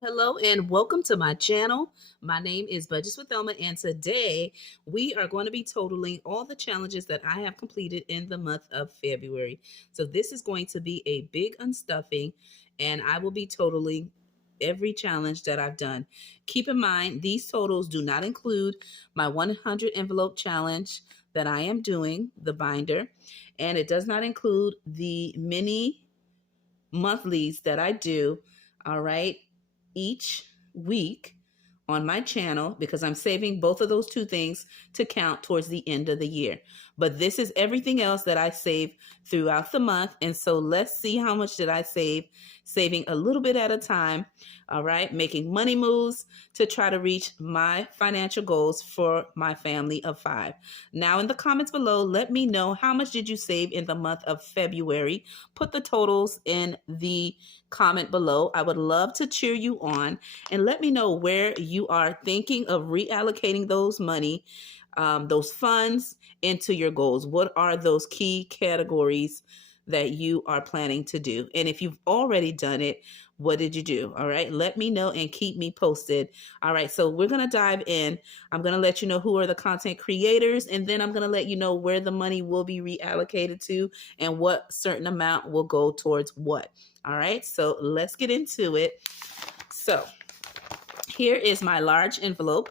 Hello and welcome to my channel. My name is Budgets with Elma, and today we are going to be totaling all the challenges that I have completed in the month of February. So this is going to be a big unstuffing, and I will be totaling every challenge that I've done. Keep in mind, these totals do not include my 100 envelope challenge that I am doing, the binder, and it does not include the mini monthlies that I do, all right, each week on my channel, because I'm saving both of those two things to count towards the end of the year. But this is everything else that I save throughout the month. And so let's see how much did I save, saving a little bit at a time. All right, making money moves to try to reach my financial goals for my family of 5. Now in the comments below, let me know how much did you save in the month of February. Put the totals in the comment below. I would love to cheer you on, and let me know where you are thinking of reallocating those funds into your goals. What are those key categories that you are planning to do? And if you've already done it, what did you do? All right, let me know and keep me posted. All right, so we're going to dive in. I'm going to let you know who are the content creators, and then I'm going to let you know where the money will be reallocated to and what certain amount will go towards what. All right, so let's get into it. So here is my large envelope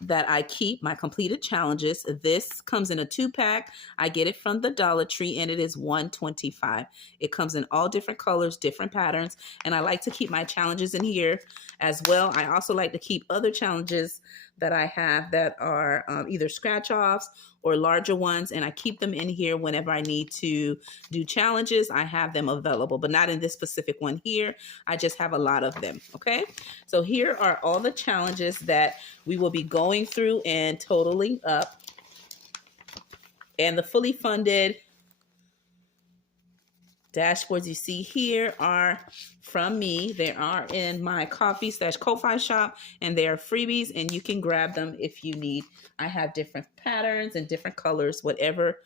that I keep my completed challenges. This comes in a 2-pack. I get it from the Dollar Tree, and it is $125. It comes in all different colors, different patterns, and I like to keep my challenges in here as well. I also like to keep other challenges that I have that are either scratch-offs or larger ones, and I keep them in here whenever I need to do challenges. I have them available, but not in this specific one here. I just have a lot of them, okay? So here are all the challenges that we will be going through and totaling up. And the fully funded dashboards you see here are from me. They are in my Ko-Fi shop, and they are freebies, and you can grab them if you need. I have different patterns and different colors, whatever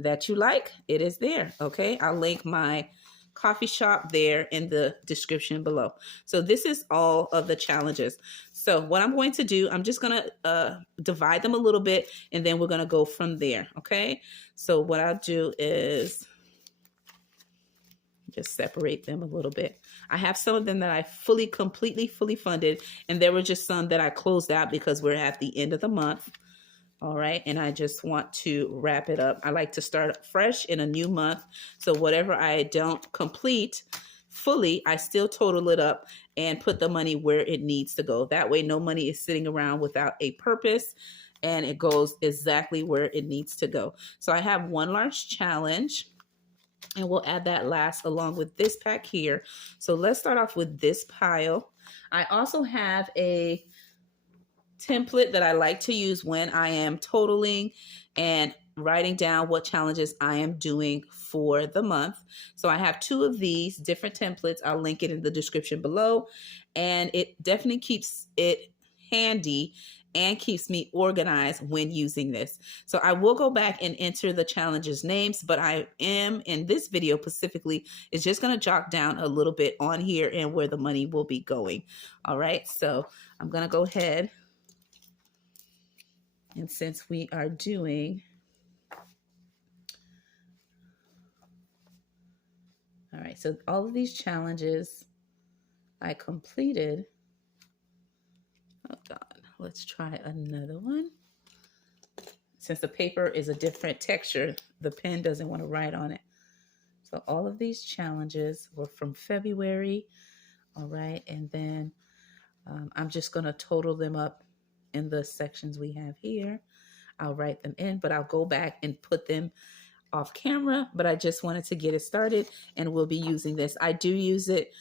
that you like, it is there. Okay, I'll link my coffee shop there in the description below. So this is all of the challenges. So what I'm going to do, I'm just going to divide them a little bit, and then we're going to go from there. Okay, so what I'll do is just separate them a little bit. I have some of them that I completely funded, and there were just some that I closed out because we're at the end of the month. All right, and I just want to wrap it up. I like to start fresh in a new month. So whatever I don't complete fully, I still total it up and put the money where it needs to go. That way, no money is sitting around without a purpose, and it goes exactly where it needs to go. So I have one large challenge, and we'll add that last along with this pack here. So let's start off with this pile. I also have a template that I like to use when I am totaling and writing down what challenges I am doing for the month. So I have 2 of these different templates. I'll link it in the description below, and it definitely keeps it handy and keeps me organized when using this. So I will go back and enter the challenges names, but I am in this video specifically is just going to jot down a little bit on here and where the money will be going. All right, so I'm going to go ahead. And since we are doing, all right, so all of these challenges I completed. Hold on, let's try another one. Since the paper is a different texture, the pen doesn't want to write on it. So all of these challenges were from February. All right, and then I'm just going to total them up in the sections we have here. I'll write them in, but I'll go back and put them off camera, but I just wanted to get it started, and we'll be using this. I do use it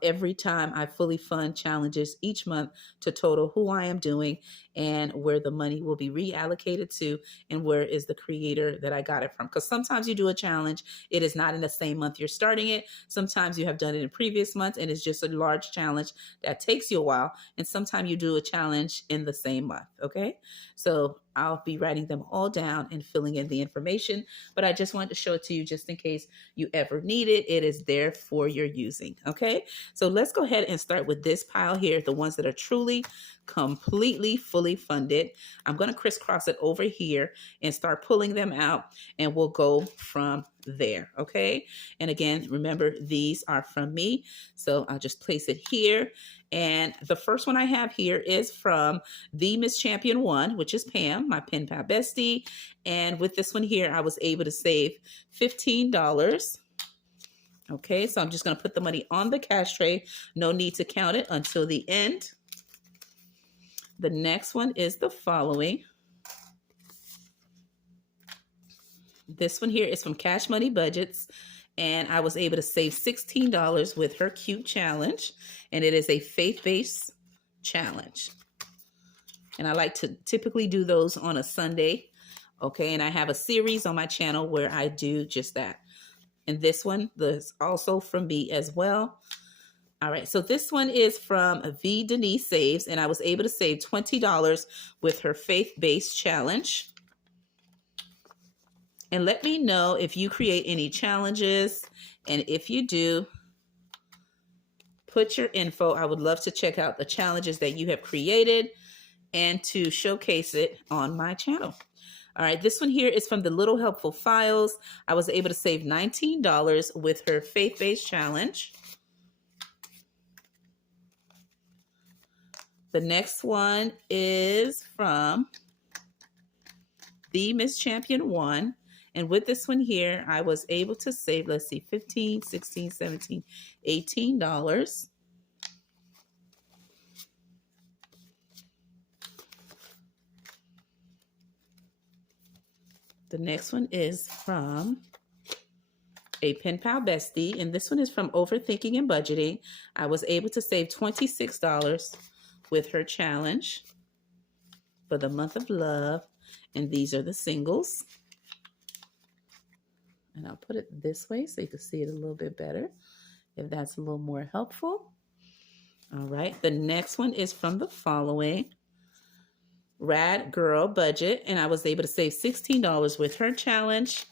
every time I fully fund challenges each month to total who I am doing and where the money will be reallocated to and where is the creator that I got it from. Because sometimes you do a challenge, it is not in the same month you're starting it. Sometimes you have done it in previous months and it's just a large challenge that takes you a while. And sometimes you do a challenge in the same month. Okay, so I'll be writing them all down and filling in the information, but I just wanted to show it to you just in case you ever need it. It is there for your using. Okay, Okay, so let's go ahead and start with this pile here, the ones that are truly, completely, fully funded. I'm going to crisscross it over here and start pulling them out, and we'll go from there. Okay, and again, remember, these are from me, so I'll just place it here. And the first one I have here is from the Miss Champion one, which is Pam, my pen pal bestie. And with this one here, I was able to save $15. Okay, so I'm just going to put the money on the cash tray. No need to count it until the end. The next one is the following. This one here is from Cash Money Budgets, and I was able to save $16 with her cute challenge, and it is a faith-based challenge. And I like to typically do those on a Sunday. Okay, and I have a series on my channel where I do just that. And this one is also from me as well. All right, so this one is from V. Denise Saves, and I was able to save $20 with her faith-based challenge. And let me know if you create any challenges, and if you do, put your info. I would love to check out the challenges that you have created and to showcase it on my channel. All right, this one here is from the Little Helpful Files. I was able to save $19 with her faith-based challenge. The next one is from the Miss Champion one. And with this one here, I was able to save, let's see, $15, $16, $17, $18. The next one is from a Pen Pal Bestie, and this one is from Overthinking and Budgeting. I was able to save $26 with her challenge for the month of love, and these are the singles. And I'll put it this way so you can see it a little bit better, if that's a little more helpful. All right, the next one is from the following. Rad Girl Budget, and I was able to save $16 with her challenge.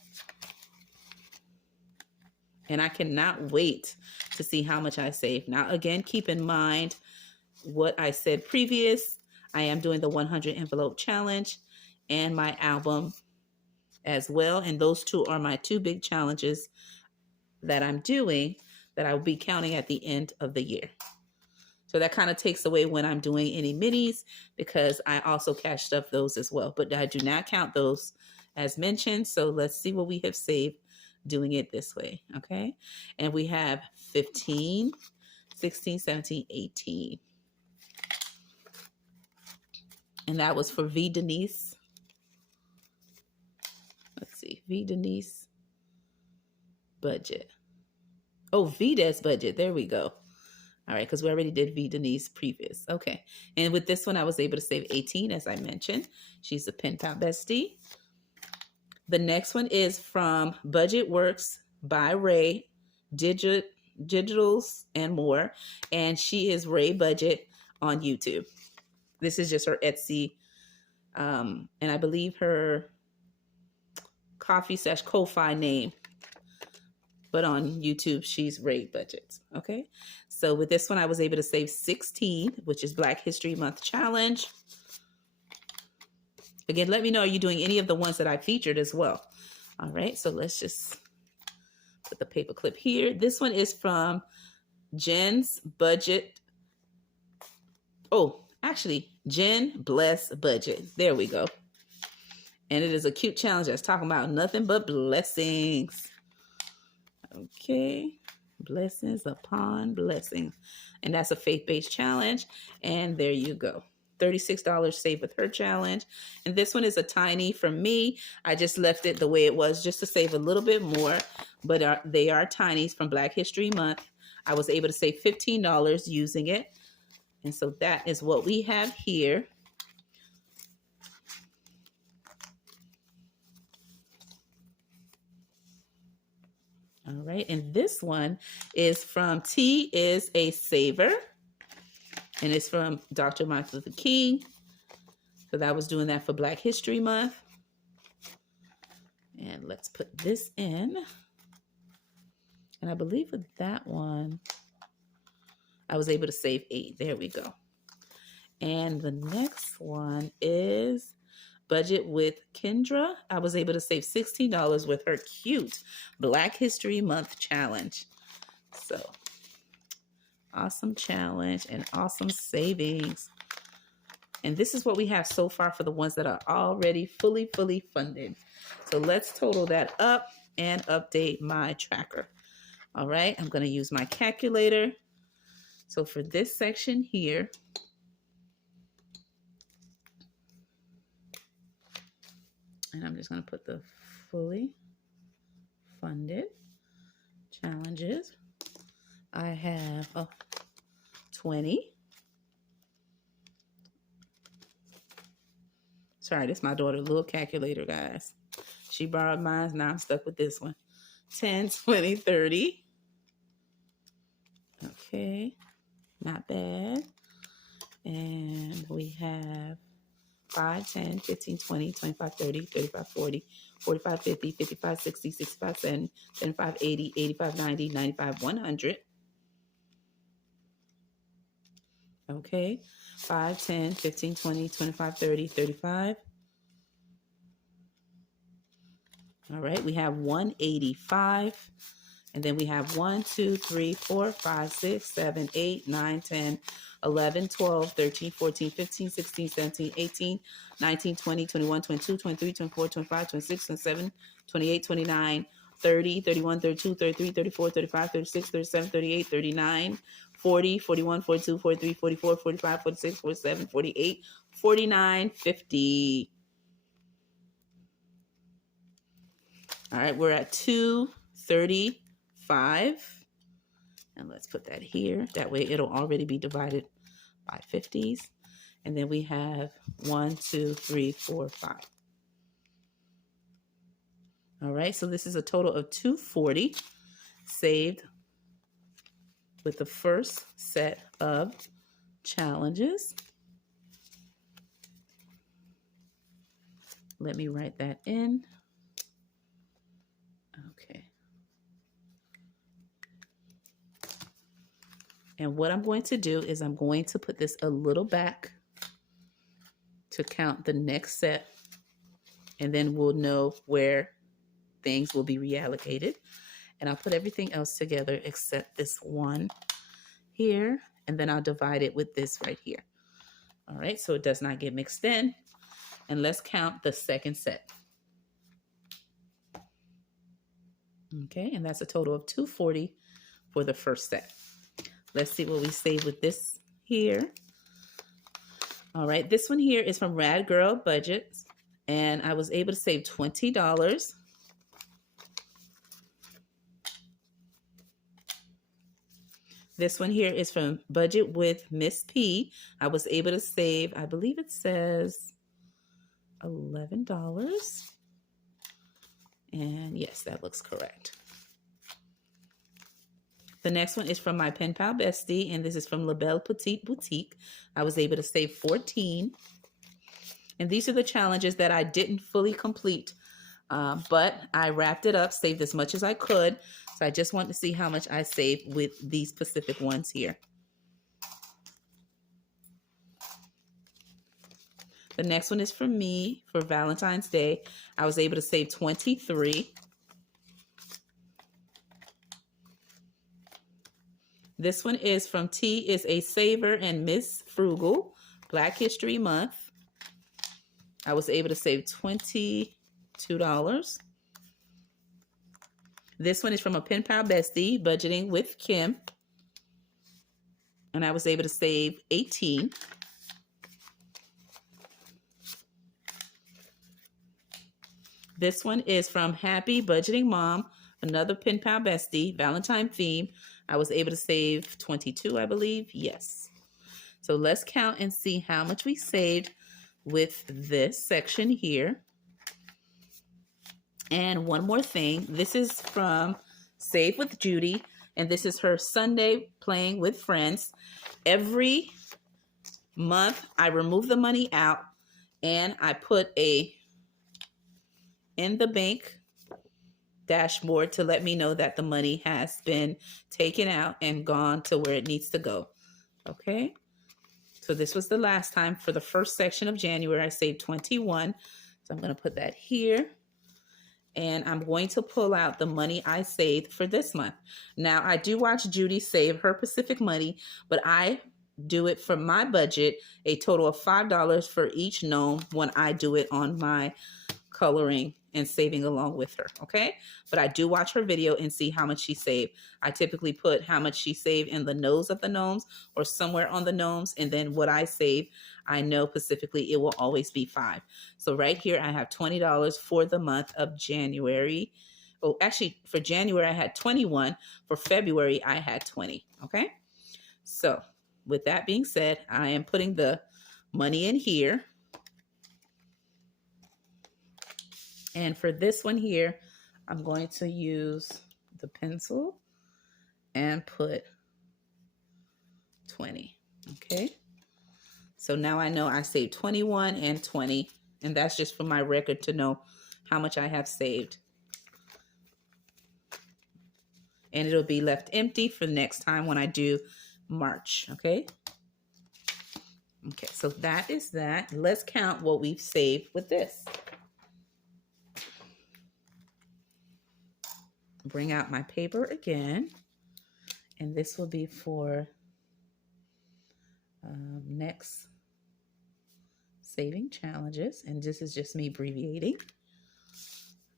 And I cannot wait to see how much I save. Now, again, keep in mind what I said previous. I am doing the 100 envelope challenge and my album as well. And those two are my two big challenges that I'm doing that I will be counting at the end of the year. So that kind of takes away when I'm doing any minis, because I also cash stuff those as well. But I do not count those as mentioned. So let's see what we have saved doing it this way. Okay. And we have 15, 16, 17, 18. And that was for V. Denise. Let's see. V. Denise budget. Oh, VDES budget. There we go. All right, because we already did V. Denise previous. Okay, and with this one, I was able to save 18, as I mentioned. She's a Pen Pal Bestie. The next one is from Budget Works by Ray, Digitals and More, and she is Ray Budget on YouTube. This is just her Etsy, and I believe her Ko-fi name. But on YouTube, she's Ray Budgets. Okay. So with this one, I was able to save 16, which is Black History Month Challenge. Again, let me know, are you doing any of the ones that I featured as well? All right. So let's just put the paper clip here. This one is from Jen's Budget. Oh, actually, Jen Bless Budget. There we go. And it is a cute challenge that's talking about nothing but blessings. Okay, blessings upon blessings. And that's a faith-based challenge. And there you go. $36 saved with her challenge. And this one is a tiny from me. I just left it the way it was just to save a little bit more. But they are tinies from Black History Month. I was able to save $15 using it. And so that is what we have here. All right, and this one is from T is a Saver, and it's from Dr. Martin Luther King. So that was doing that for Black History Month. And let's put this in. And I believe with that one, I was able to save 8. There we go. And the next one is Budget with Kendra. I was able to save $16 with her cute Black History Month challenge. So awesome challenge and awesome savings. And this is what we have so far for the ones that are already fully funded. So let's total that up and update my tracker. All right, I'm going to use my calculator. So for this section here, and I'm just going to put the fully funded challenges. I have 20. Sorry, this is my daughter's little calculator, guys. She borrowed mine. Now I'm stuck with this one. 10, 20, 30. Okay, not bad. And we have 5, 10, 15, 20, 25, 30, 35, 40, 45, 50, 55, 60, 65, 70, 75, 80, 85, 90, 95, 100. Okay, 5, 10, 15, 20, 25, 30, 35. All right, we have 185. And then we have 1, 2, 3, 4, 5, 6, 7, 8, 9, 10, 11, 12, 13, 14, 15, 16, 17, 18, 19, 20, 21, 22, 23, 24, 25, 26, 27, 28, 29, 30, 31, 32, 33, 34, 35, 36, 37, 38, 39, 40, 41, 42, 43, 44, 45, 46, 47, 48, 49, 50. All right, we're at 235. And let's put that here. That way it'll already be divided by 50s. And then we have 1, 2, 3, 4, 5. All right, so this is a total of 240 saved with the first set of challenges. Let me write that in. Okay. And what I'm going to do is I'm going to put this a little back to count the next set. And then we'll know where things will be reallocated. And I'll put everything else together except this one here. And then I'll divide it with this right here. All right, so it does not get mixed in. And let's count the second set. Okay, and that's a total of 240 for the first set. Let's see what we save with this here. All right, this one here is from Rad Girl Budgets, and I was able to save $20. This one here is from Budget with Miss P. I was able to save, I believe it says $11. And yes, that looks correct. The next one is from my pen pal bestie, and this is from La Belle Petite Boutique. I was able to save 14. And these are the challenges that I didn't fully complete, but I wrapped it up, saved as much as I could. So I just want to see how much I saved with these specific ones here. The next one is from me for Valentine's Day. I was able to save 23. This one is from T is a Saver and Miss Frugal, Black History Month. I was able to save $22. This one is from a pen pal bestie, Budgeting with Kim. And I was able to save 18. This one is from Happy Budgeting Mom, another pen pal bestie, Valentine theme. I was able to save 22, I believe. Yes. So let's count and see how much we saved with this section here. And one more thing. This is from Save with Judy, and this is her Sunday playing with friends. Every month, I remove the money out, and I put a in the bank dashboard to let me know that the money has been taken out and gone to where it needs to go. Okay. So this was the last time. For the first section of January, I saved 21. So I'm going to put that here. And I'm going to pull out the money I saved for this month. Now, I do watch Judy save her Pacific money, but I do it for my budget, a total of $5 for each gnome when I do it on my coloring and saving along with her, okay? But I do watch her video and see how much she saved. I typically put how much she saved in the nose of the gnomes or somewhere on the gnomes, and then what I save, I know specifically it will always be 5. So right here, I have $20 for the month of January. Oh, actually, for January, I had 21. For February, I had 20, okay? So with that being said, I am putting the money in here. And for this one here, I'm going to use the pencil and put 20, okay? So now I know I saved 21 and 20, and that's just for my record to know how much I have saved. And it'll be left empty for next time when I do March, okay? Okay, so that is that. Let's count what we've saved with this. Bring out my paper again, and this will be for next saving challenges, and this is just me abbreviating.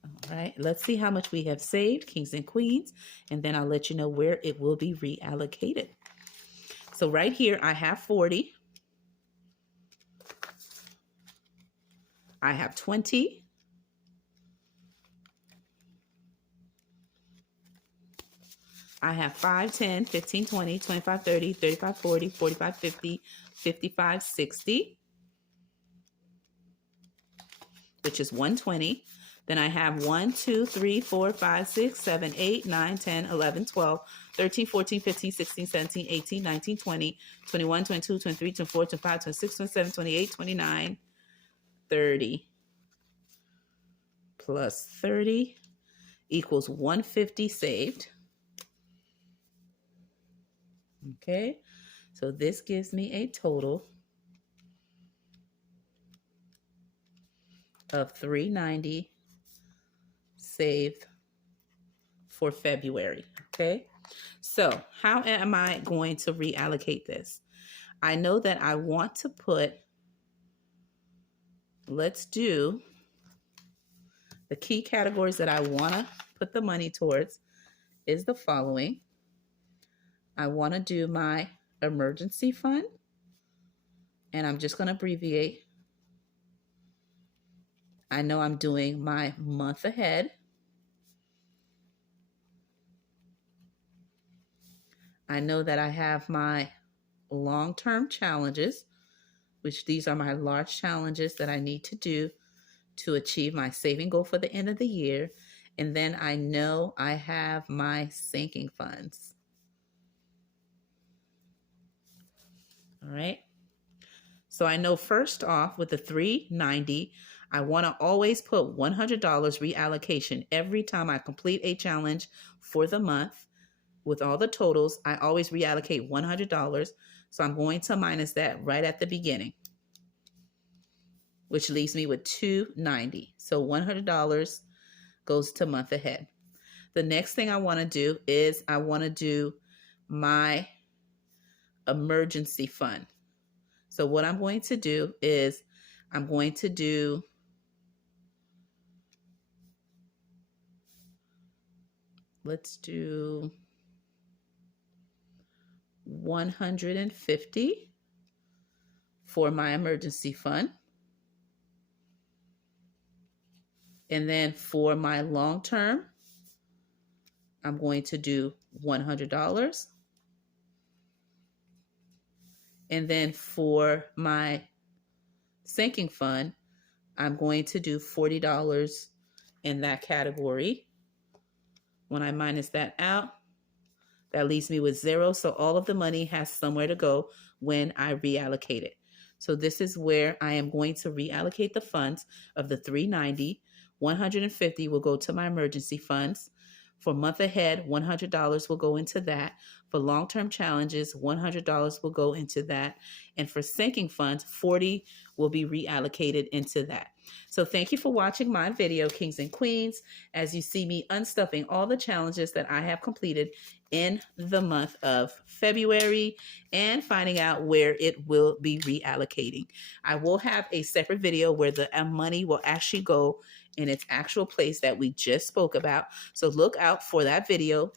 All right, let's see how much we have saved, kings and queens, and then I'll let you know where it will be reallocated. So right here, I have 40. I have 20. I have 5, 10, 15, 20, 25, 30, 35, 40, 45, 50, 55, 60, which is 120. Then I have 1, 2, 3, 4, 5, 6, 7, 8, 9, 10, 11, 12, 13, 14, 15, 16, 17, 18, 19, 20, 21, 22, 23, 24, 25, 26, 27, 28, 29, 30. Plus 30 equals 150 saved. Okay, so this gives me a total of $390 saved for February. Okay, so how am I going to reallocate this? I know that I want to put, let's do the key categories that I want to put the money towards is the following. I want to do my emergency fund, and I'm just going to abbreviate. I know I'm doing my month ahead. I know that I have my long-term challenges, which these are my large challenges that I need to do to achieve my saving goal for the end of the year. And then I know I have my sinking funds. All right. So I know first off with the $390, I want to always put $100 reallocation every time I complete a challenge for the month. With all the totals, I always reallocate $100. So I'm going to minus that right at the beginning, which leaves me with $290. So $100 goes to month ahead. The next thing I want to do is I want to do my emergency fund. So what I'm going to do is I'm going to do let's do 150 for my emergency fund. And then for my long term, I'm going to do $100. And then for my sinking fund, I'm going to do $40 in that category. When I minus that out, that leaves me with 0. So all of the money has somewhere to go when I reallocate it. So this is where I am going to reallocate the funds of the $390. $150 will go to my emergency funds. For month ahead, $100 will go into that. For long-term challenges, $100 will go into that. And for sinking funds, $40 will be reallocated into that. So thank you for watching my video, Kings and Queens, as you see me unstuffing all the challenges that I have completed in the month of February and finding out where it will be reallocating. I will have a separate video where the money will actually go in its actual place that we just spoke about. So look out for that video.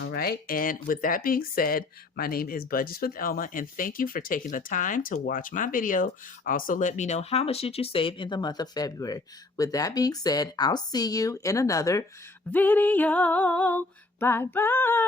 All right. And with that being said, my name is Budgets with Elma, and thank you for taking the time to watch my video. Also, let me know how much did you save in the month of February. With that being said, I'll see you in another video. Bye-bye.